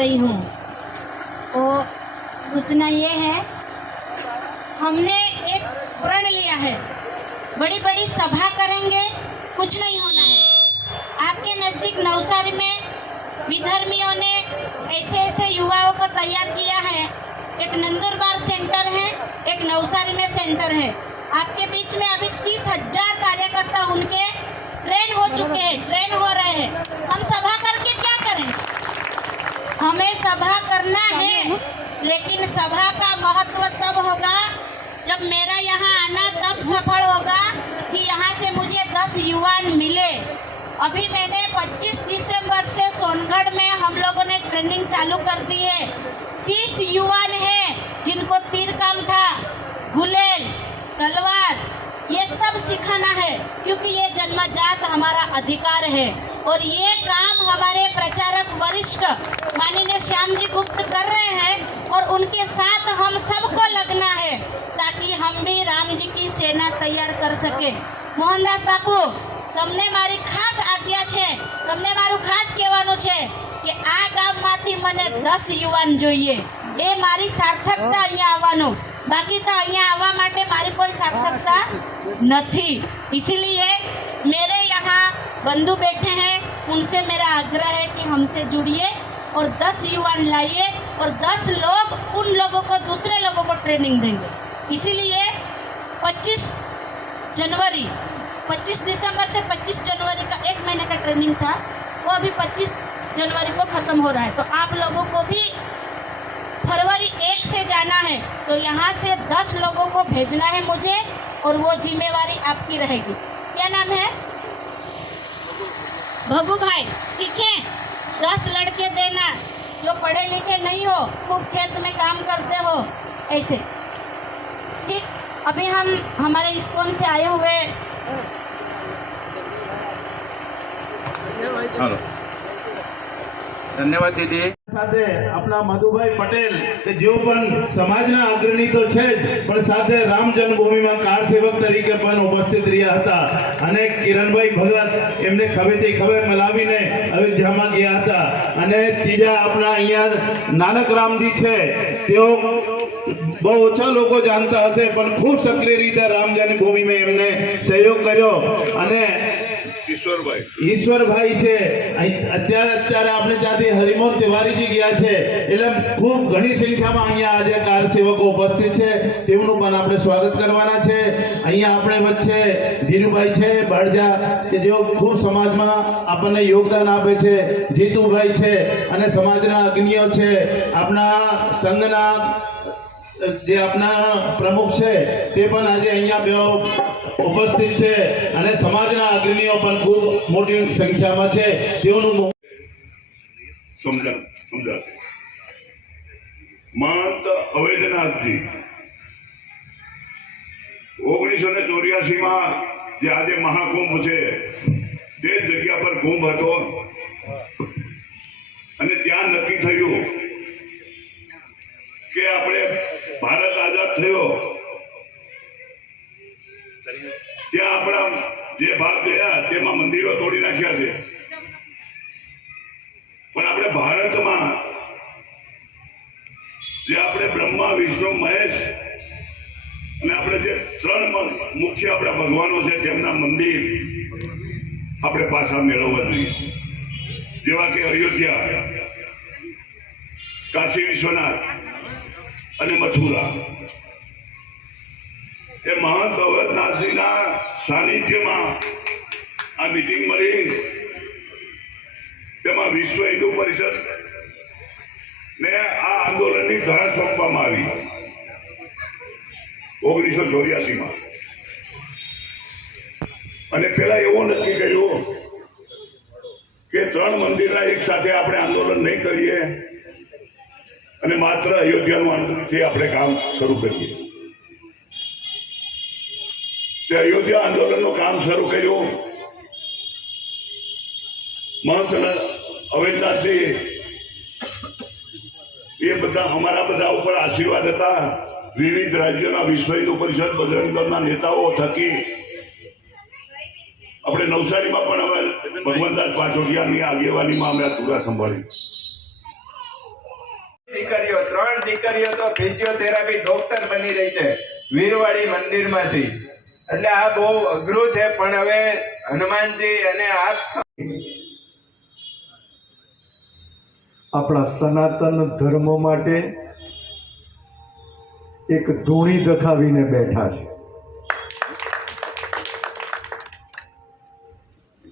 रही हूँ। तो सूचना ये है, हमने एक प्रण लिया है, बड़ी बड़ी सभा करेंगे, कुछ नहीं होना है। आपके नज़दीक नवसारी में विधर्मियों ने ऐसे ऐसे युवाओं को तैयार किया है। एक नंदुरबार सेंटर है, एक नवसारी में सेंटर है। आपके बीच में अभी 30,000 कार्यकर्ता उनके ट्रेन हो चुके हैं, ट्रेन हो रहे हैं। हम सभा करके क्या करें? हमें सभा करना है, लेकिन सभा का महत्व तब होगा जब मेरा यहाँ आना तब सफल होगा कि यहाँ से मुझे 10 युवान मिले। अभी मैंने 25 दिसंबर से सोनगढ़ में हम लोगों ने ट्रेनिंग चालू कर दी है। 30 युवान हैं जिनको तीर कामठा, गुलेल, तलवार ये सब सिखाना है, क्योंकि ये जन्मजात हमारा अधिकार है। और ये काम हमारे प्रचारक वरिष्ठ माननीय श्याम जी गुप्त कर रहे हैं और उनके साथ हम सबको लगना है ताकि हम भी राम जी की सेना तैयार कर सके। मोहनदास बापू, તમને મારી ખાસ આજ્ઞા છે, તમને મારું ખાસ કહેવાનું છે કે આ ગામમાંથી મને 10 યુવાન જોઈએ। એ મારી સાર્થકતા અહીંયા આવવાનું, બાકી તો અહીંયા આવવા માટે મારી કોઈ સાર્થકતા નથી। इसीलिए मेरे यहाँ बंधु बैठे हैं, उनसे मेरा आग्रह है कि हमसे जुड़िए और 10 युवान लाइए और 10 लोग उन लोगों को, दूसरे लोगों को ट्रेनिंग देंगे। इसीलिए 25 दिसंबर से 25 जनवरी का 1 महीने का ट्रेनिंग था, वो अभी 25 जनवरी को ख़त्म हो रहा है। तो आप लोगों को भी फरवरी 1 से जाना है, तो यहाँ से 10 लोगों को भेजना है मुझे और वो जिम्मेवारी आपकी रहेगी। क्या नाम है? भगू भाई, ठीक है? 10 लड़के देना जो पढ़े लिखे नहीं हो, खूब खेत में काम करते हो, ऐसे। ठीक, अभी हम हमारे इस्कॉन से आए हुए धन्यवाद दीदी। સાથે આપણા મધુભાઈ પટેલ કે જેઓ પણ સમાજના અગ્રણી તો છે જ, પણ સાથે રામ જન્મભૂમિમાં કાર સેવક તરીકે પણ ઉપસ્થિત રહ્યા હતા અને કિરણભાઈ ભગત એમને ખભેથી ખભે મલાવીને અયોધ્યામાં ગયા હતા। અને ત્રીજા આપણા અહીંયા નાનક રામજી છે, તેઓ બહુ ઓછા લોકો જાણતા હશે પણ ખૂબ સક્રિય રીતે રામ જન્મભૂમિમાં એમને સહયોગ કર્યો। અને ઈશ્વરભાઈ છે, અત્યારે આપણે ત્યાંથી હરિમોહન તિવારીજી ગયા છે, એટલે ખૂબ ઘણી સંખ્યામાં અહીંયા આજે કાર સેવકો ઉપસ્થિત છે, તેમનું પણ આપણે સ્વાગત કરવાના છે। અહીંયા આપણે વચ્ચે ધીરુભાઈ છે બાળજા કે જેઓ ખૂબ સમાજમાં આપણને યોગદાન આપે છે, જીતુભાઈ છે અને સમાજના અગ્નિઓ છે, આપણા સંઘના જે આપણા પ્રમુખ છે તે પણ આજે અહીંયા ઉપસ્થિત છે અને સમાજના અગ્રણીઓ પણ ખૂબ મોટી સંખ્યામાં છે, તેઓનું સમજાશે। મહંત અવૈધનાથજી 1984 માં જે આજે મહાકુંભ છે તે જગ્યા પર કુંભ હતો અને ત્યાં નક્કી થયું કે આપણે ભારત આઝાદ થયો ત્યાં આપણા જે ભાગ ગયા તેમાં મંદિરો તોડી નાખ્યા છે, પણ આપણે ભારતમાં જે આપણે બ્રહ્મા, વિષ્ણુ, મહેશ અને આપણે જે 3 મુખ્ય આપણા ભગવાનો છે તેમના મંદિર આપણે પાછા મેળવવા જોઈએ, જેવા કે અયોધ્યા, કાશી વિશ્વનાથ અને મથુરા। એ મહંત અવધનાથજીના સાનિધ્યમાં આ મીટિંગ મળી, તેમાં વિશ્વ હિન્દુ પરિષદ ને આ આંદોલનની ધારા સોંપવામાં આવી 1984 માં। અને પેલા એવું નક્કી કર્યું કે 3 મંદિરના એક સાથે આપણે આંદોલન નહીં કરીએ અને માત્ર અયોધ્યાનું આંદોલનથી આપણે કામ શરૂ કરીએ। તે અયોધ્યા આંદોલનનું કામ શરૂ કર્યું। महंत अवैधनाथ जी ये बता हमारा बता ऊपर आशीर्वाद था। विविध राज्यों विश्व हिंदू परिषद बजरंग दलना नेताओं थकी अपने नवसारी में भगवंतदास पाचोटिया आगेवानी में अमे पूरा संभाळी દીકરીઓ 3 દીકરીઓ તો ફિઝિયોથેરાપી ડોક્ટર બની રહી છે વીરવાડી મંદિરમાંથી. એટલે આ બહુ અઘરું છે, પણ હવે હનુમાનજી અને આપ આપણા સનાતન ધર્મ માટે એક ધૂણી દખાવીને બેઠા છે.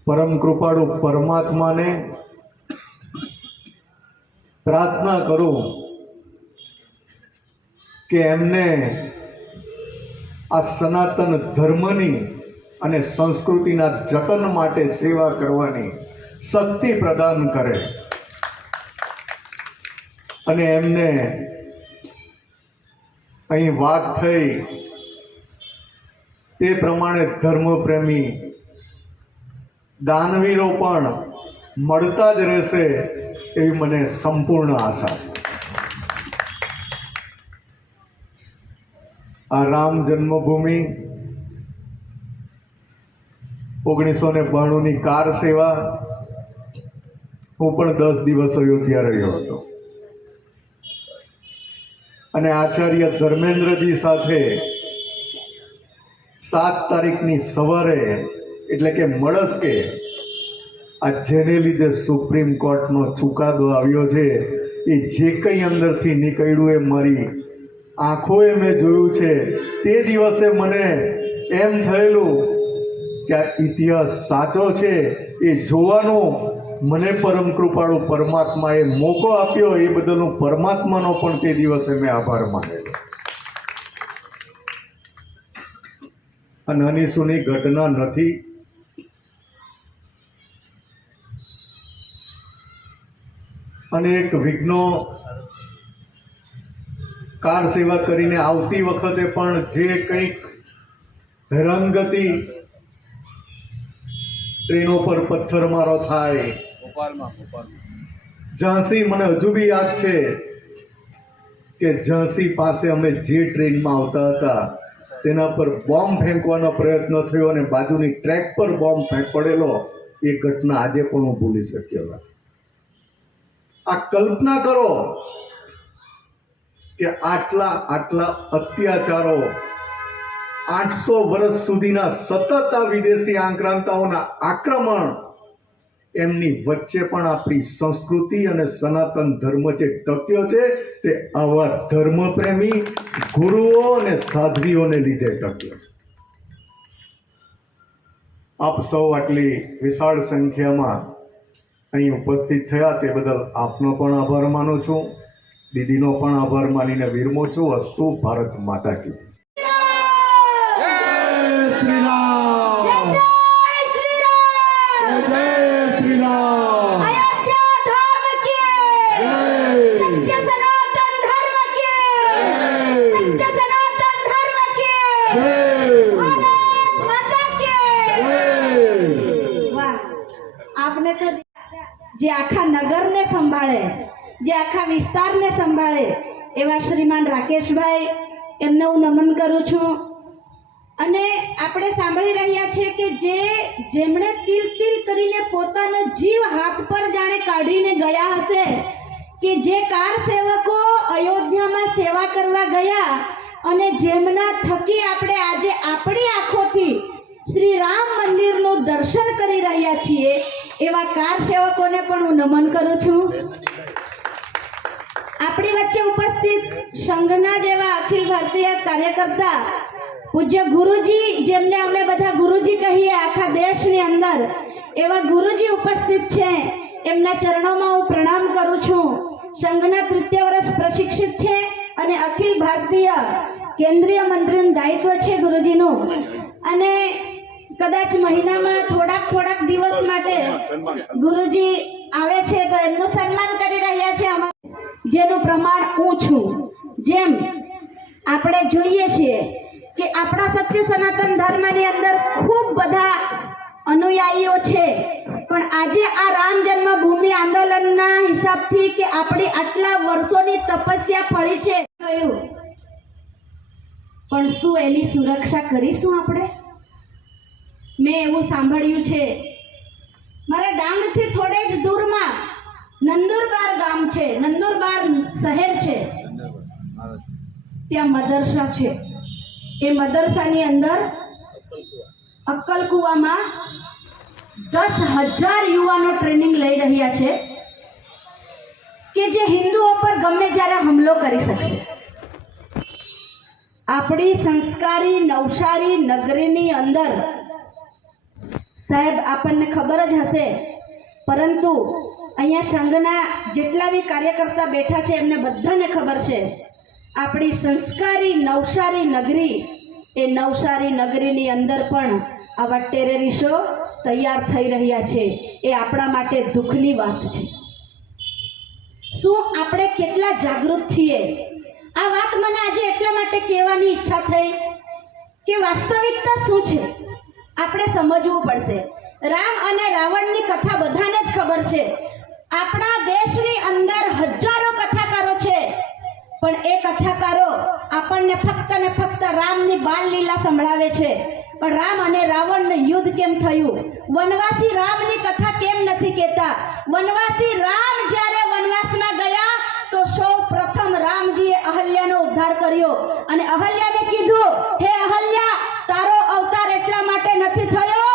પરમ કૃપાળુ પરમાત્માને પ્રાર્થના કરું કે એમને આ સનાતન ધર્મની અને સંસ્કૃતિના જતન માટે સેવા કરવાની શક્તિ પ્રદાન કરે અને એમને અહીં વાત થઈ તે પ્રમાણે ધર્મપ્રેમી દાનવીરો પણ મળતા જ રહેશે એવી મને સંપૂર્ણ આશા છે. આ રામ જન્મભૂમિ 1992ની કાર સેવા હું પણ 10 દિવસ અયોધ્યા રહ્યો હતો અને આચાર્ય ધર્મેન્દ્રજી સાથે 7 તારીખની સવારે એટલે કે મળસ્કે આ જેને લીધે સુપ્રીમ કોર્ટનો ચુકાદો આવ્યો છે એ જે કંઈ અંદરથી નીકળ્યું એ મારી આંખોએ મેં જોયું છે. તે દિવસે મને એમ થયેલું કે આ ઇતિહાસ સાચો છે એ જોવાનો મને પરમ કૃપાળુ પરમાત્માએ મોકો આપ્યો. એ બદલ હું પરમાત્માનો પણ તે દિવસે મેં આભાર માનેલો. આ નાની સૂની ઘટના નથી. અને એક વિઘ્નો કાર સેવા કરીને આવતી વખતે પણ જે કંઈક હેરાનગતિ ટ્રેનો પર પથ્થરમારો થાય, ઝાંસી મને હજુ બી યાદ છે કે ઝાંસી પાસે અમે જે ટ્રેનમાં આવતા હતા તેના પર બોમ્બ ફેંકવાનો પ્રયત્ન થયો અને બાજુની ટ્રેક પર બોમ્બ પડેલો. એ ઘટના આજે પણ હું ભૂલી શક્યો નથી. આ કલ્પના કરો કે આટલા અત્યાચારો 800 વર્ષ સુધીના સતત આ વિદેશી આક્રાંતાઓના આક્રમણ, એમની વચ્ચે પણ આપણી સંસ્કૃતિ અને સનાતન ધર્મ જે ટક્યો છે તે આવા ધર્મપ્રેમી ગુરુઓ અને સાધ્વીઓને લીધે ટક્યો છે. આપ સૌ આટલી વિશાળ સંખ્યામાં અહીં ઉપસ્થિત થયા તે બદલ આપનો પણ આભાર માનું છું. દીદીનો પણ આભાર માનીને વિરમું છું. અસ્તુ ભારત માતા કી. જય શ્રી રામ. જય શ્રી રામ. જય શ્રી રામ. अयोध्या धाम की सत्य सनातन धर्म की सत्य सनातन धर्म की भारत माता की. वाह, आपने तो જે આખા નગરને સંભાળે, જે આખા વિસ્તારને સંભાળે એવા શ્રીમાન રાકેશભાઈ, એમને હું નમન કરું છું. અને આપણે સાંભળી રહ્યા છીએ કે જેમણે તિલ તિલ કરીને પોતાનો જીવ હાથ પર જાણે કાઢીને ગયા હશે, કે જે કાર સેવકો અયોધ્યામાં સેવા કરવા ગયા અને જેમના થકી આપણે આજે આપણી આંખોથી શ્રી રામ મંદિરનું દર્શન કરી રહ્યા છીએ, એવા કાર સેવકોને પણ હું નમન કરું છું. આપણી વચ્ચે ઉપસ્થિત સંઘના જેવા અખિલ ભારતીય કાર્યકર્તા પૂજ્ય ગુરુજી, જેમને અમે બધા ગુરુજી કહીએ આખા દેશની અંદર, એવા ગુરુજી ઉપસ્થિત છે. એમના ચરણોમાં હું પ્રણામ કરું છું. સંઘના 3ય વર્ષ પ્રશિક્ષિત છે અને અખિલ ભારતીય કેન્દ્રીય મંત્રીનું દાયિત્વ છે ગુરુજીનું. અને કદાચ મહિનામાં થોડાક દિવસ માટે ગુરુજી આવે છે તો એમનું સન્માન કરી રહ્યા છે, જેનું પ્રમાણ ઊંચું. જેમ આપણે જોઈએ છીએ કે આપણા સત્ય સનાતન ધર્મની અંદર ખૂબ બધા અનુયાયીઓ છે, પણ આજે આ રામ જન્મભૂમિ આંદોલનના હિસાબથી કે આપણી આટલા વર્ષોની તપસ્યા ફળી છે, પણ શું એની સુરક્ષા કરીશું આપણે? મેં એવું સાંભળ્યું છે, મારા ડાંગથી થોડે જ દૂરમાં નંદુરબાર ગામ છે. નંદુરબાર શહેર છે ત્યાં મદરસા છે. એ મદરસાની અંદર અક્કલકુવામાં 10,000 યુવાનો ટ્રેનિંગ લઈ રહ્યા છે કે જે હિન્દુઓ પર ગમે ત્યારે હુમલો કરી શકશે. આપણી સંસ્કારી નવસારી નગરીની અંદર સાહેબ આપણને ખબર જ હશે, પરંતુ અહીંયા સંઘના જેટલા બી કાર્યકર્તા બેઠા છે એમને બધાને ખબર છે આપણી સંસ્કારી નવસારી નગરી, એ નવસારી નગરીની અંદર પણ આવા ટેરરિસ્ટો તૈયાર થઈ રહ્યા છે. એ આપણા માટે દુઃખની વાત છે. શું આપણે કેટલા જાગૃત છીએ? આ વાત મને આજે એટલા માટે કહેવાની ઈચ્છા થઈ કે વાસ્તવિકતા શું છે આપણે સમજવું પડશે. રામ અને રાવણની કથા બધાને જ ખબર છે. આપણા દેશની અંદર હજારો કથાકારો છે, પણ એ કથાકારો આપણને ફક્ત ને ફક્ત રામની બાળ લીલા સંભળાવે છે. પણ રામ અને રાવણનું યુદ્ધ કેમ થયું? વનવાસી રામની કથા કેમ નથી કહેતા? વનવાસી રામ જ્યારે વનવાસમાં ગયા તો સૌ પ્રથમ રામજીએ અહલ્યાનો ઉદ્ધાર કર્યો અને અહલ્યાને કીધું, હે અહલ્યા, તારો અવતાર એટલા માટે નથી થયો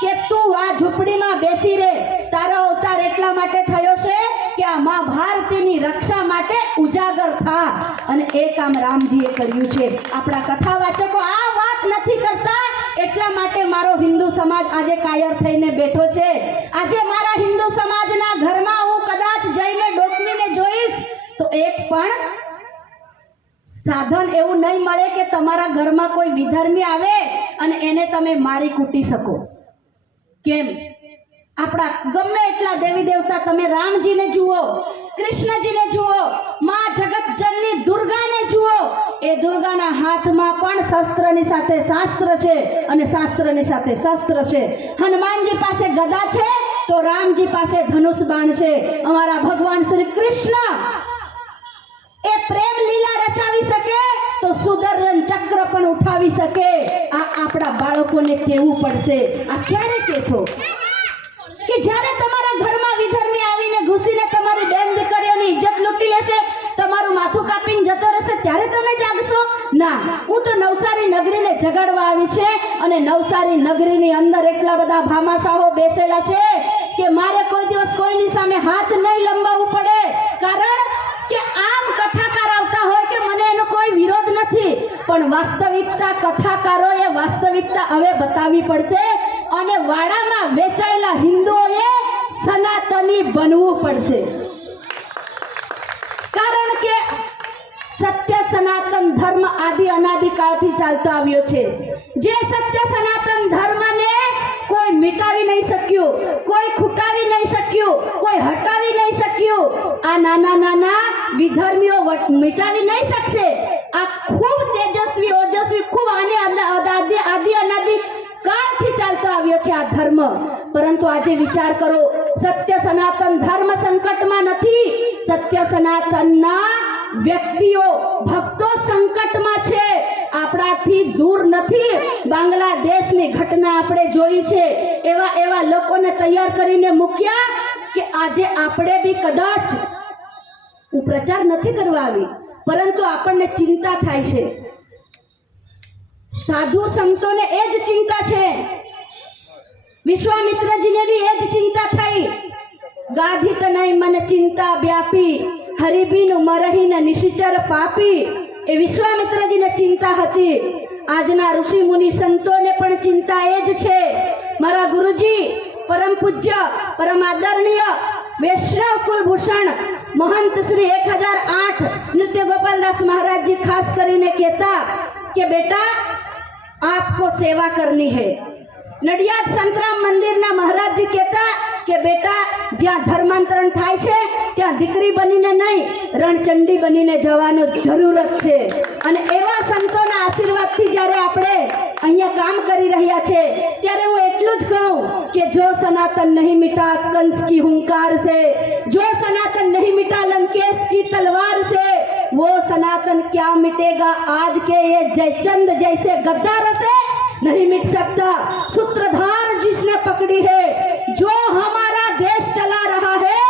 કે તું આ ઝૂંપડીમાં બેસી રહે. તારો અવતાર એટલા માટે થયો છે કે આ મા ભારતીની રક્ષા માટે ઉજાગર થા. અને એ કામ રામજીએ કર્યું છે. આપણા કથા વાચકો આ વાત નથી કરતા, એટલા માટે મારો હિન્દુ સમાજ આજે કાયર થઈને બેઠો છે. આજે મારા હિન્દુ સમાજના ઘરમાં હું કદાચ જઈને ડોકવીને જોઈશ તો એક પણ સાધન એવું નહીં મળે કે તમારા ઘરમાં કોઈ વિધર્મી આવે અને એને તમે મારી કૂટી શકો. કેમ? આપણા ગમે એટલા દેવી દેવતા, તમે રામજીને જુઓ, કૃષ્ણજીને જુઓ, માં જગતજનની દુર્ગાને જુઓ, એ દુર્ગાના હાથમાં પણ શસ્ત્રની સાથે શાસ્ત્ર છે અને શાસ્ત્રની સાથે શસ્ત્ર છે. હનુમાનજી પાસે ગદા છે તો રામજી પાસે ધનુષ બાણ છે. અમારા ભગવાન શ્રી કૃષ્ણ એ પ્રેમ લીલા રચાવી શકે તો સુદર્શન ચક્ર પણ ઉઠાવી શકે. આ આપણા બાળકોને કહેવું પડશે. આ ક્યારે કહેશો કે જ્યારે તમારા ઘરમાં વિધર્મી આવીને ઘૂસીને તમારી બેન દીકરીઓની ઇજ્જત લૂંટી લેશે, તમારું માથું કાપીને જતો રહેશે, ત્યારે તમે જાગશો? ના, હું તો નવસારી નગરીને જગાડવા આવી છે અને નવસારી નગરીની અંદર એટલા બધા ભામાશાહો બેસેલા છે કે મારે કોઈ દિવસ કોઈની સામે હાથ નહીં લંબાવવું પડે. કારણ કે આમ કથાકાર આવતા હોય કે મને એનો કોઈ વિરોધ નથી, પણ વાસ્તવિકતા કથાકારોએ વાસ્તવિકતા હવે બતાવવી પડશે અને વાડામાં વેચાયેલા હિન્દુઓએ સનાતની બનવું પડશે. કારણ કે સત્ય સનાતન ધર્મ આદિ અનાદિ કાળથી ચાલતો આવ્યો છે. જે સત્ય સનાતન ધર્મને કોઈ મિટાવી નહીં શક્યું, કોઈ ખૂટાવી નહીં શક્યું, કોઈ હટાવી નહીં શક્યું, આ નાના નાના વિધર્મીઓ મિટાવી નહીં શકશે. આ ખૂબ તેજસ્વી ઓજસ્વી ખૂબ આદિ અનાદિ કાળથી ચાલતો આવ્યો છે આ ધર્મ. પરંતુ આજે વિચાર કરો, સત્ય સનાતન ધર્મ સંકટમાં નથી, સત્ય સનાતનના વ્યક્તિઓ ભક્તો સંકટમાં છે. આપણાથી દૂર નથી. બાંગ્લાદેશની ઘટના આપણે જોઈ છે. એવા લોકોને તૈયાર કરીને મૂક્યા કે આજે આપણે બી કદાચ, હું પ્રચાર નથી કરવા આવી, પરંતુ આપણને ચિંતા થાય છે. સાધુ સંતોને એ જ ચિંતા છે. વિશ્વામિત્રજીને બી એ જ ચિંતા થઈ. ગાધી તનય મને ચિંતા વ્યાપી, હરિબીનું મરહીને નિશિચર પાપી. એ વિશ્વામિત્રજીને ચિંતા હતી. આજના ઋષિ મુનિ સંતોને પણ ચિંતા એ જ છે. મારા ગુરુજી પરમ પૂજ્ય પરમ આદરણીય વૈષ્ણવ કુલભૂષણ મહંત શ્રી 1008 નૃત્ય ગોપાલદાસ મહારાજજી ખાસ કરીને કહેતા કે બેટા आपको सेवा करनी है. નડિયાદ સંતરામ મંદિરના મહારાજજી કહેતા કે બેટા જ્યાં ધર્માંતરણ થાય છે ત્યાં દીકરી બનીને નહીં, રણચંડી બનીને જવાનો જરૂરત છે. અને એવા સંતોના આશીર્વાદથી જ્યારે આપણે અહીંયા કામ કરી રહ્યા છે ત્યારે હું એટલું જ કહું કે જો સનાતન નહીં મિટા કંસ કી હુંકાર से, जो सनातन नहीं मिटा लंकेश की तलवार से, वो सनातन क्या मिटेगा आज के ये जयचंद जैसे गद्दारों से नहीं मिट सकता. सूत्रधार जिसने पकड़ी है, जो हमारा देश चला रहा है,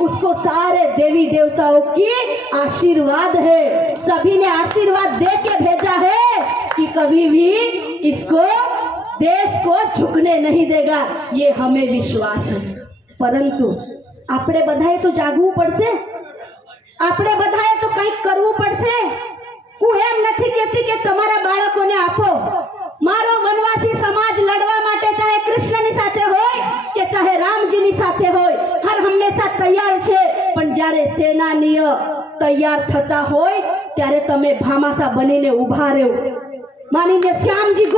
उसको सारे देवी देवी देवताओं की आशीर्वाद है, सभी ने आशीर्वाद दे के भेजा है कि कभी भी इसको देश को झुकने नहीं देगा, ये हमें विश्वास है। परंतु આપણે બધાએ તો જાગવું પડશે, આપણે બધાએ તો કંઈક કરવું પડશે। હું એમ નથી કહેતી કે તમારા બાળકોને આપો, મારો વનવાસી સમાજ લડવા માટે ચાહે કૃષ્ણની સાથે હોય કે ચાહે રામજીની સાથે હોય હર હંમેશા તૈયાર છે, પણ જ્યારે સેનાનીય તૈયાર થતા હોય ત્યારે તમે ભામાસા બનીને ઊભા રહો। માનીને શ્યામજી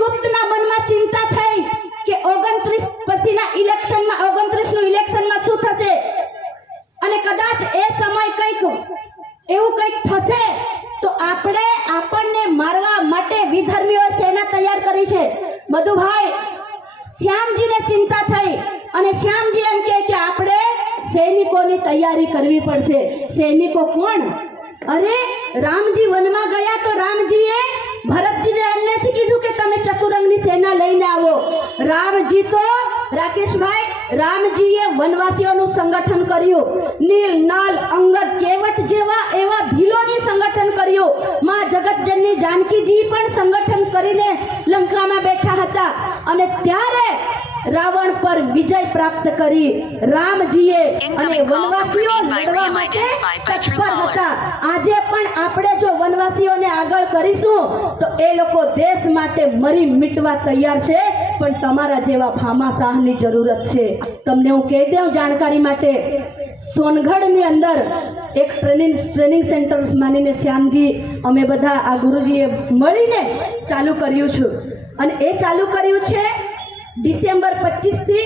ગુપ્તના મનમાં ચિંતા થઈ કે 29 પછીના ઇલેક્શનમાં 29નું ઇલેક્શનમાં શું થશે અને કદાચ એ સમય કંઈક એવું કંઈક થશે તો આપણને મારવા માટે વિધર્મીઓ સેના તૈયાર કરી છે। મધુભાઈ, શ્યામજીને ચિંતા થઈ અને શ્યામજી એમ કહે કે આપણે સૈનિકોની તૈયારી કરવી પડશે। સૈનિકો કોણ? અરે રામજી વનમાં ગયા તો રામજીએ ભરતજીને એમ નથી કીધું કે તમે ચતુરંગની સેના લઈને આવો। રામજી તો રાકેશભાઈ, રામજીએ વનવાસીઓનું સંગઠન કર્યું, નીલ, નાલ, અંગદ, કેવટ જેવા એવા ભીલોની સંગઠન કર્યું। માં જગતજનની જાનકીજી પણ સંગઠન કરીને લંકામાં બેઠા હતા અને ત્યારે રાવણ પર વિજય પ્રાપ્ત કરી રામજીએ અને વનવાસીઓ લડવા માટે તત્પર હતા। આજે પણ આપણે જો વનવાસીઓને આગળ કરીશું તો એ લોકો દેશ માટે મરી મિટવા તૈયાર છે, પણ તમારા જેવા ભામાશાહની જરૂરત છે। તમને હું કહી દઉં જાણકારી માટે, સોનગઢની અંદર એક ટ્રેનિંગ સેન્ટર માનીને શ્યામજી અમે બધા આ ગુરુજીએ મળીને ચાલુ કર્યું છું અને એ ચાલુ કર્યું છે ડિસેમ્બર 25 થી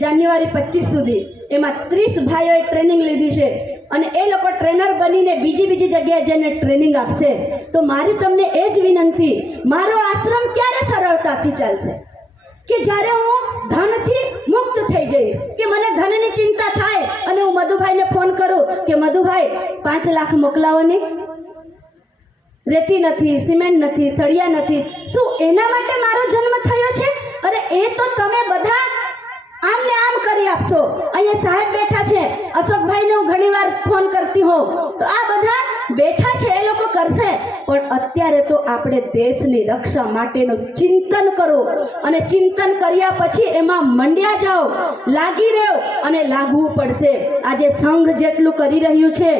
જાન્યુઆરી 25 સુધી। એમાં 30 ભાઈઓએ ટ્રેનિંગ લીધી છે અને એ લોકો ટ્રેનર બનીને બીજી જગ્યાએ જઈને ટ્રેનિંગ આપશે। તો મારી તમને એ જ વિનંતી, મારો આશ્રમ ક્યારે સરળતાથી ચાલશે કે જ્યારે હું ધનથી મુક્ત થઈ જઈશ, કે મને ધનની ચિંતા થાય અને હું મધુભાઈને ફોન કરું કે મધુભાઈ 5 લાખ મોકલાવો ને, રેતી નથી, સિમેન્ટ નથી, સળિયા નથી, શું એના માટે મારો જન્મ થયો છે? અરે એ તો તમે બધા આમ ને આમ કરી આપશો। અહીંયા સાહેબ બેઠા છે, અશોકભાઈને હું ઘણીવાર ફોન કરતી હોઉં તો આ બધા બેઠા છે, એ લોકો કરશે, પણ અત્યારે તો આપણે દેશની રક્ષા માટેનું ચિંતન કરો અને ચિંતન કર્યા પછી એમાં મંડ્યા જાઓ, લાગી રહ્યો અને લાગવું પડશે। આજે સંઘ જેટલું કરી રહ્યું છે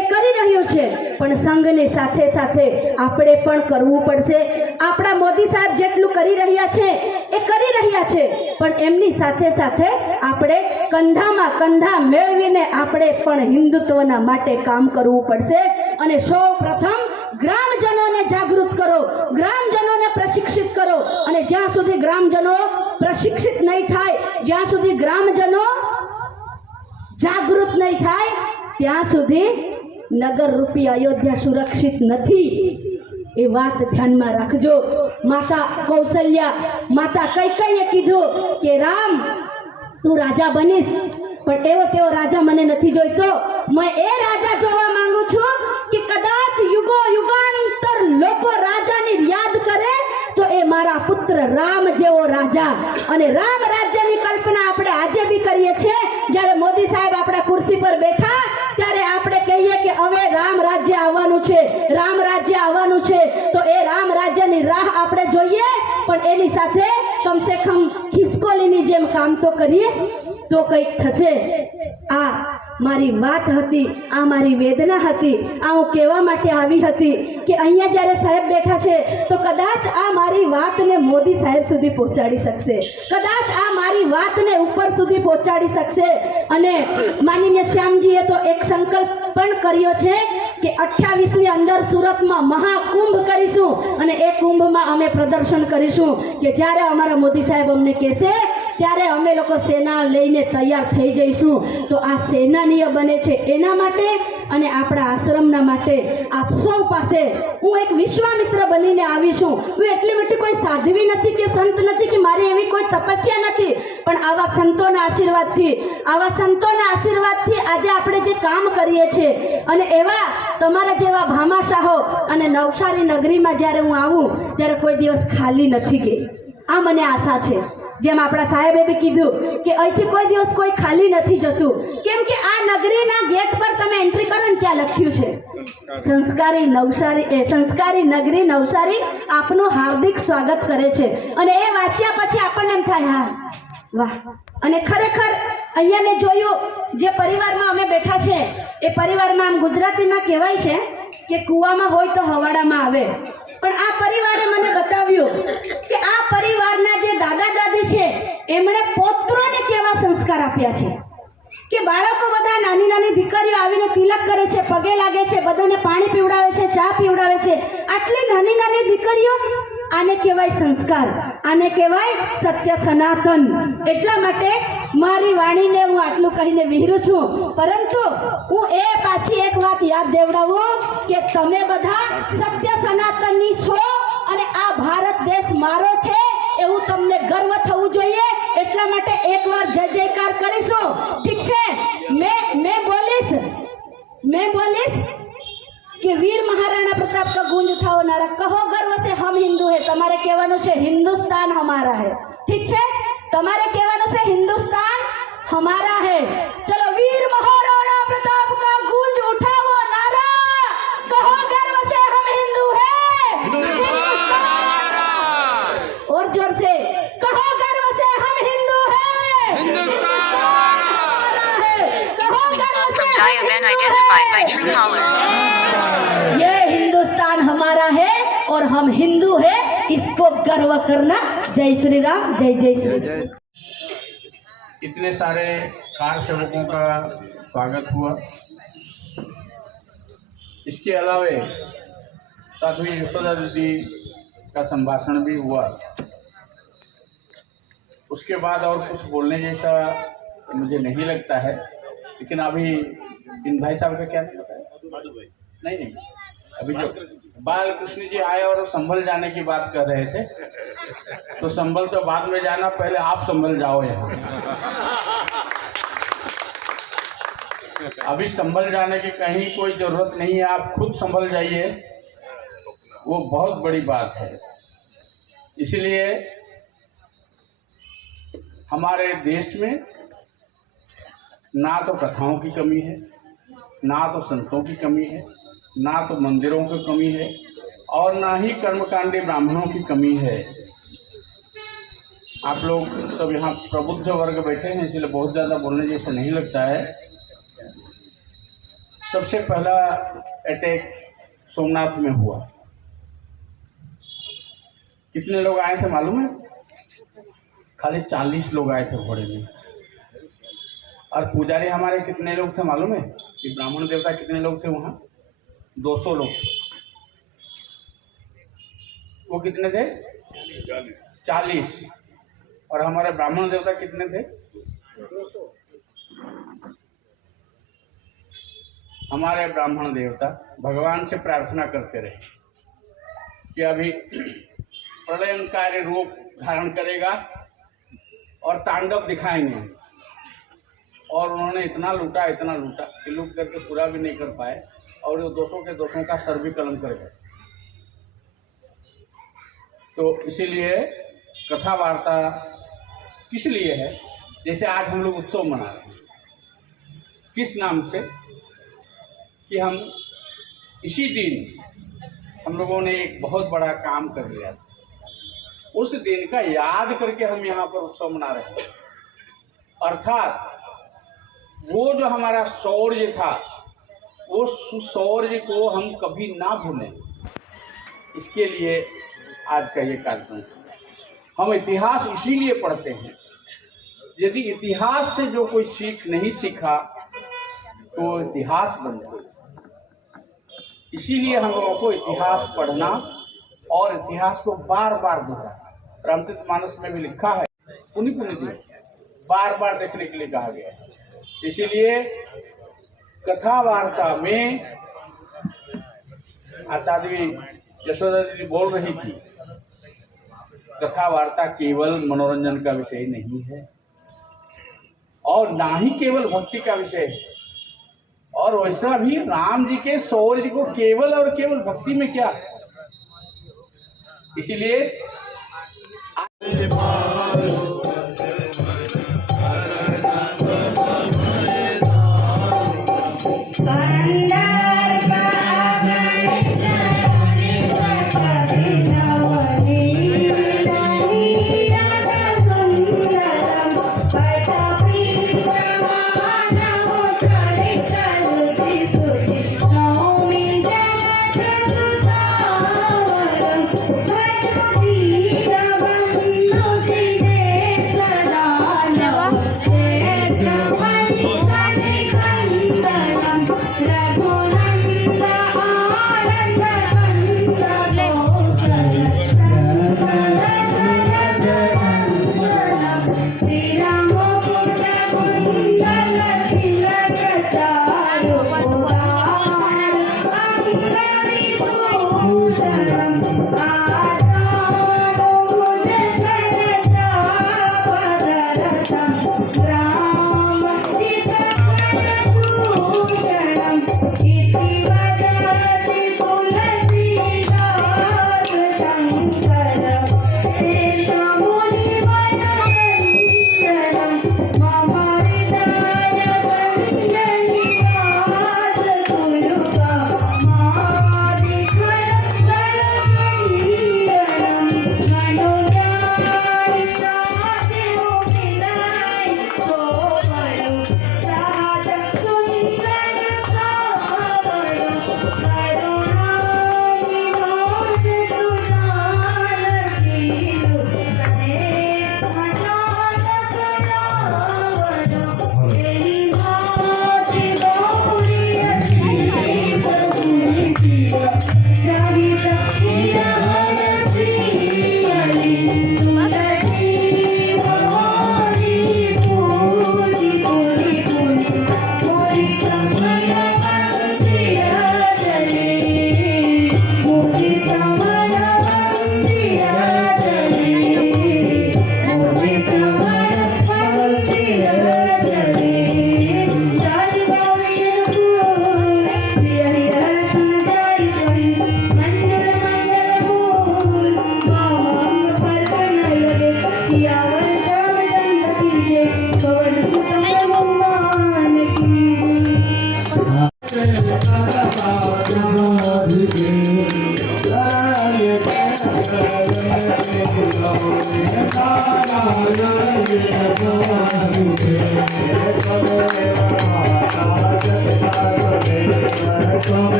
એ કરી રહ્યું છે, પણ સંઘની સાથે સાથે આપણે પણ કરવું પડશે। આપણા મોદી સાહેબ જેટલું કરી રહ્યા છે એ કરી રહ્યા છે, પણ એમની સાથે સાથે આપણે કંધામાં કંધા મેળવીને આપણે પણ હિન્દુત્વના માટે કામ કરવું પડશે। અને સૌ પ્રથમ ગ્રામજનોને જાગૃત કરો, ગ્રામજનોને પ્રશિક્ષિત કરો, અને જ્યાં સુધી ગ્રામજનો પ્રશિક્ષિત નહીં થાય, જ્યાં સુધી ગ્રામજનો જાગૃત નહીં થાય ત્યાં સુધી નગર રૂપી અયોધ્યા સુરક્ષિત નથી। એ વાત ધ્યાનમાં રાખજો। માતા કૌશલ્યા, માતા કૈકેયીએ કીધું કે રામ તું રાજા બનીશ, પણ એવો તેવો રાજા મને નથી જોઈતો, મેં એ રાજા જોવા માંગુ છું કે કદાચ યુગાંતર લોકો રાજાની યાદ કરે તો એ મારા પુત્ર રામ જેવો રાજા। અને રામ રાજ્યની કલ્પના આપણે આજે બી કરીએ છીએ। જ્યારે મોદી સાહેબ આપણા ખુરશી પર બેઠા ત્યારે આપણે કહીએ કે હવે રામ રાજ્ય આવવાનું છે, રામ રાજ્ય આવવાનું છે, તો એ રામ રાજ્યની રાહ આપણે જોઈએ, પણ એની સાથે કમસે કમ ખિસકોલીની જેમ કામ તો કરીએ તો કંઈક થશે। આ મારી વાત હતી, આ મારી વેદના હતી, આ હું કહેવા માટે આવી હતી કે અહીંયા જ્યારે સાહેબ બેઠા છે તો કદાચ આ મારી વાતને મોદી સાહેબ સુધી પહોંચાડી શકશે, કદાચ આ મારી વાતને ઉપર સુધી પહોંચાડી શકશે। અને માનનીય શ્યામજીએ તો એક સંકલ્પ પણ કર્યો છે કે 28ની અંદર સુરતમાં મહાકુંભ કરીશું અને એ કુંભમાં અમે પ્રદર્શન કરીશું કે જ્યારે અમારા મોદી સાહેબ અમને કહેશે ત્યારે અમે લોકો સેના લઈને તૈયાર થઈ જઈશું। તો આ સેનાનીય બને છે એના માટે અને આપણા આશ્રમના માટે આપ સૌ પાસે હું એક વિશ્વામિત્ર બનીને આવી છું। હું એટલી મોટી કોઈ સાધ્વી નથી કે સંત નથી કે મારી એવી કોઈ તપસ્યા નથી, પણ આવા સંતોના આશીર્વાદથી આજે આપણે જે કામ કરીએ છીએ અને એવા તમારા જેવા ભામાશાહો અને નવસારી નગરીમાં જ્યારે હું આવું ત્યારે કોઈ દિવસ ખાલી નથી ગઈ। આ મને આશા છે, જેમ આપણા સાહેબે બી કીધું કે અહીંથી કોઈ દિવસ કોઈ ખાલી નથી જતું, કેમ કે આ નગરીના ગેટ પર તમે એન્ટ્રી કરો ને ત્યાં લખ્યું છે સંસ્કારી નગરી નવસારી આપનું હાર્દિક સ્વાગત કરે છે. અને એ વાંચ્યા પછી આપણને એમ થાય હા વાહ. અને ખરેખર અહીંયા મેં જોયું જે પરિવારમાં અમે બેઠા છે એ પરિવારમાં આમ ગુજરાતીમાં કહેવાય છે કે કૂવામાં હોય તો હવાડામાં આવે, પણ આ પરિવારે મને બતાવ્યું કે આ પરિવારના જે દાદા દાદી છે એમણે પૌત્રોને કેવા સંસ્કાર આપ્યા છે કે બાળકો બધા નાની નાની દીકરીઓ આવીને તિલક કરે છે, પગે લાગે છે, બધાને પાણી પીવડાવે છે, ચા પીવડાવે છે. આટલી નાની નાની દીકરીઓ, આને કહેવાય સંસ્કાર, આને કહેવાય સત્ય સનાતન. એટલા માટે મારી વાણીને હું આટલું કહીને વિહરું છું, પરંતુ હું એ પાછી એક વાત યાદ દેવડાવું કે તમે બધા સત્ય સનાતનની છો અને આ ભારત દેશ મારો છે એવું તમને ગર્વ થવું જોઈએ. એટલા માટે એકવાર જય જયકાર કરીશું. ઠીક છે, मैं बोलिस कि वीर महाराणा प्रताप का गूंज उठाओ नारा, कहो गर्व से हम हिंदू है. તમારે કહેવાનું છે हिंदुस्तान हमारा है. ઠીક છે, તમારે કહેવાનું છે हिंदुस्तान हमारा है. चलो वीर महाराणा प्रताप का गूंज उठाओ नारा, कहो गर्व से हम हिंदू है. और जोर से कहो गर्व से हम हिंदू है. From Jaya Ben identified by Truecaller. ये हिंदुस्तान हमारा है और हम हिंदू है, इसको गर्व करना. जय श्री राम, जय जय श्री राम. इतने सारे कार सेवकों का स्वागत हुआ. इसके अलावे साध्वी यशोदा दीदी का संभाषण भी हुआ. उसके बाद और कुछ बोलने जैसा मुझे नहीं लगता है, लेकिन अभी इन भाई साहब का क्या नाम बताया? नहीं, अभी जो बालकृष्ण जी आए और संभल जाने की बात कर रहे थे, तो संभल तो बाद में जाना, पहले आप संभल जाओ यहाँ. अभी संभल जाने की कहीं कोई जरूरत नहीं है, आप खुद संभल जाइए, वो बहुत बड़ी बात है. इसलिए हमारे देश में ना तो कथाओं की कमी है, ना तो संतों की कमी है, ना तो मंदिरों की कमी है, और ना ही कर्मकांडी ब्राह्मणों की कमी है. आप लोग सब यहाँ प्रबुद्ध वर्ग बैठे हैं, इसलिए बहुत ज़्यादा बोलने जैसा नहीं लगता है. सबसे पहला अटैक सोमनाथ में हुआ. कितने लोग आए थे मालूम है? खाली 40 लोग आए थे घोड़े में. और पुजारी हमारे कितने लोग थे मालूम है? कि ब्राह्मण देवता कितने लोग थे वहाँ? 200 लोग. वो कितने थे? 40. और हमारे ब्राह्मण देवता कितने थे? 200. हमारे ब्राह्मण देवता भगवान से प्रार्थना करते रहे कि अभी प्रलयंकारी रूप धारण करेगा और तांडव दिखाएंगे. और उन्होंने इतना लूटा कि लूट करके पूरा भी नहीं कर पाए, और वो 200 के 200 का सर भी कलम कर गए. तो इसीलिए कथा वार्ता किस लिए है? जैसे आज हम लोग उत्सव मना रहे हैं, किस नाम से? कि हम इसी दिन हम लोगों ने एक बहुत बड़ा काम कर लिया. उस दिन का याद करके हम यहाँ पर उत्सव मना रहे हैं. अर्थात वो जो हमारा शौर्य था, वो शौर्य को हम कभी ना भूलें, इसके लिए आज का ये कार्यक्रम. हम इतिहास इसीलिए पढ़ते हैं. यदि इतिहास से जो कोई सीख नहीं सीखा तो इतिहास बनता. इसीलिए हम लोगों को इतिहास पढ़ना और इतिहास को बार बार दोहराना. रामचरितमानस में भी लिखा है, पुनि पुनि देव, बार बार देखने के लिए कहा गया है. इसीलिए कथा वार्ता में साध्वी यशोदा दीदी बोल रही थी, कथा वार्ता केवल मनोरंजन का विषय नहीं है, और ना ही केवल भक्ति का विषय है. और वैसा भी राम जी के शौर्य को केवल और केवल भक्ति में क्या. इसीलिए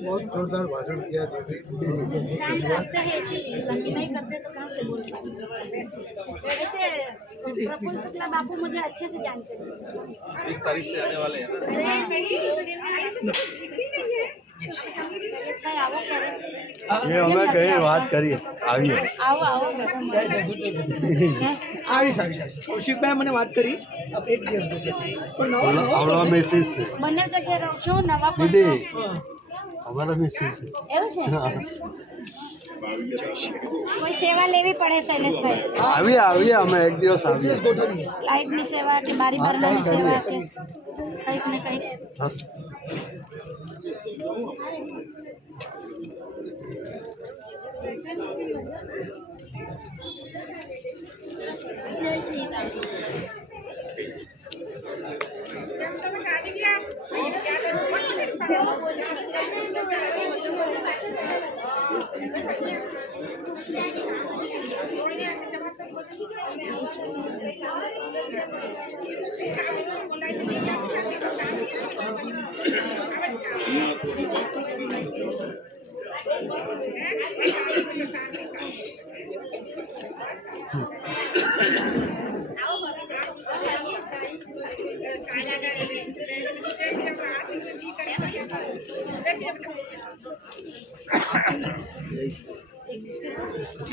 बहुत जोरदार भाषण किया काम करते हैं इसीलिए, बाकी नहीं करते तो कहाँ से बोल पाएंगे। वैसे प्रफुल्ल शुक्ला बापू मुझे अच्छे से जानते हैं। 20 तारीख से आने वाले हैं ना। એ અમે કઈ વાત કરી આવીએ કૌશિકભાઈ મને વાત કરી એક દિવસ આવડા મેસેજ છે બંને જગ્યાએ રહું છું નવા દીદી અમારા મેસેજ છે એવું છે કોઈ સેવા લેવી પડે શૈલેષભાઈ આવીએ અમે એક દિવસ આવીએ લાઇટની સેવા કે બારી બારણાની સેવા કે કંઈક ને કંઈક જય શ્રી રામ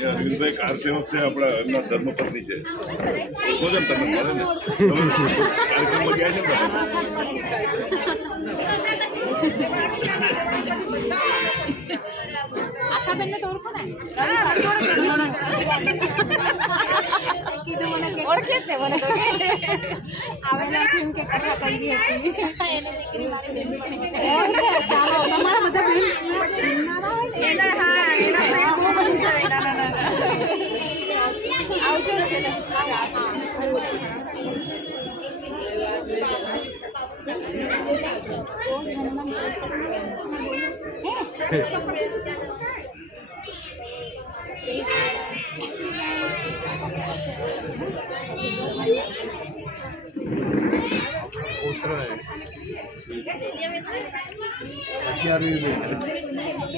અરવિંદભાઈ કાર સેવક છે, આપણા એમના ધર્મપત્ની છે. ભોજન તમે મળે ને કાર્યક્રમમાં ગયા છે ને આશાબેનને તો ઓળખો ને ઓળખે છે મને તો આવેલા છે એમ કે કથા કરી હતી એને દીકરી મારી ચાલો તમારા બધા એના હા એના ફ્રેન્ડ બહુ બધું છે ના આવશો છે ને પુત્ર હે 11वीं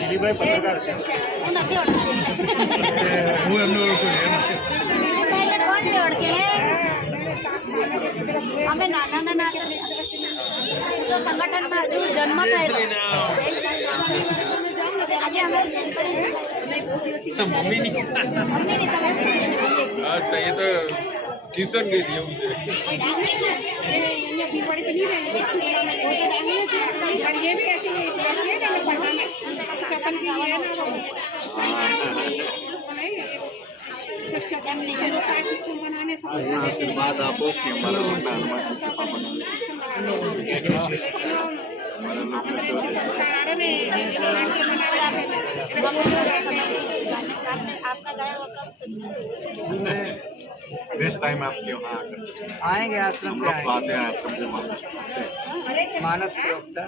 દિલીપભાઈ પત્રકાર છે હું નથી ઓળખતી હું એમને ઓળખું કોણ ઓળખે અમે નાના તો સંગઠનમાં હજુ જન્મ થયેલો આજે અમે મમ્મીની અચ્છા એ તો ટ્યુશન ગઈ હતી એવું આશીર્વાદ આપો કે અમારા મોટા હનુમાન नेक्स्ट टाइम आपके यहाँ आएंगे आश्रम पे लोग आते हैं आश्रम से मानस प्रवक्ता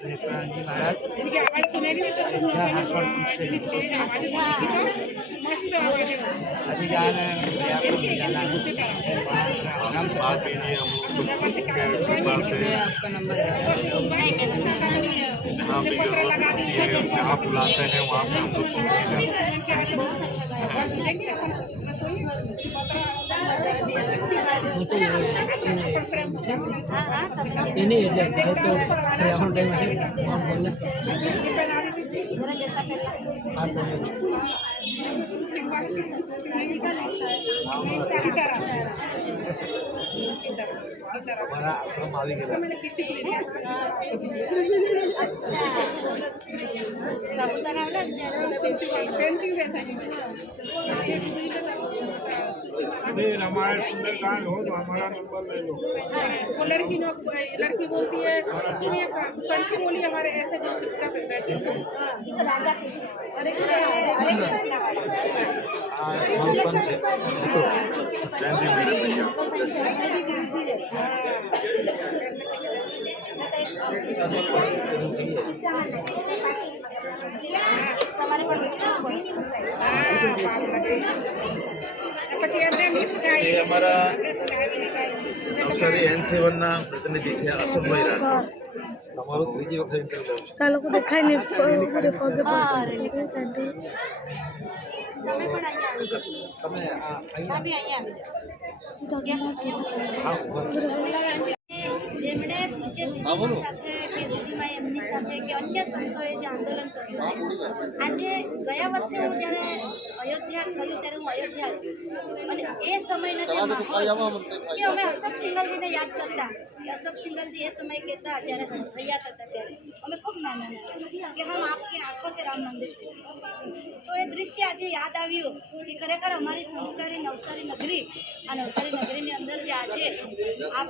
जी महाराज अभी जाना बात कीजिए हम लोग के कृपा से आपका नंबर है जहाँ भी जरूरत होती है जहाँ बुलाते हैं वहाँ पे हम लोग पहुँच ही जाते हैं हमारा आश्रम आ गया रामायण सुंदरकांड हो तो हमारा नंबर ले लो। वो लड़की बोलती है कंठी बोली हमारे ऐसे जब चुपचाप बैठे ये हमारा नवसारी N7 ના પ્રતિનિધિ છે અશોકભાઈ રાઠોડ. તમારો ત્રીજી વખત ઇન્ટરવ્યુ છે. લોકો દેખાય ને તમે જેમણે પૂજ્ય ગુરુજી સાથે કે જ્યોતિમાં એમની સાથે કે અન્ય સંતોએ જે આંદોલન કર્યું છે આજે ગયા વર્ષે હું જ્યારે અયોધ્યા થયું ત્યારે હું અયોધ્યા હતી અને એ સમયનો જે માહોલ કે અમે અશોક સિંઘલજીને યાદ કરતા કે અશોક સિંઘલજી એ સમય કહેતા જ્યારે રહ્યા હતા ત્યારે અમે ખૂબ નાના હતા કે હમ આપકી આંખો સે રામ મંદિર તો એ દૃશ્ય આજે યાદ આવ્યું કે ખરેખર અમારી સંસ્કારી નવસારી નગરી આ નવસારી નગરીની અંદર જે આજે આપ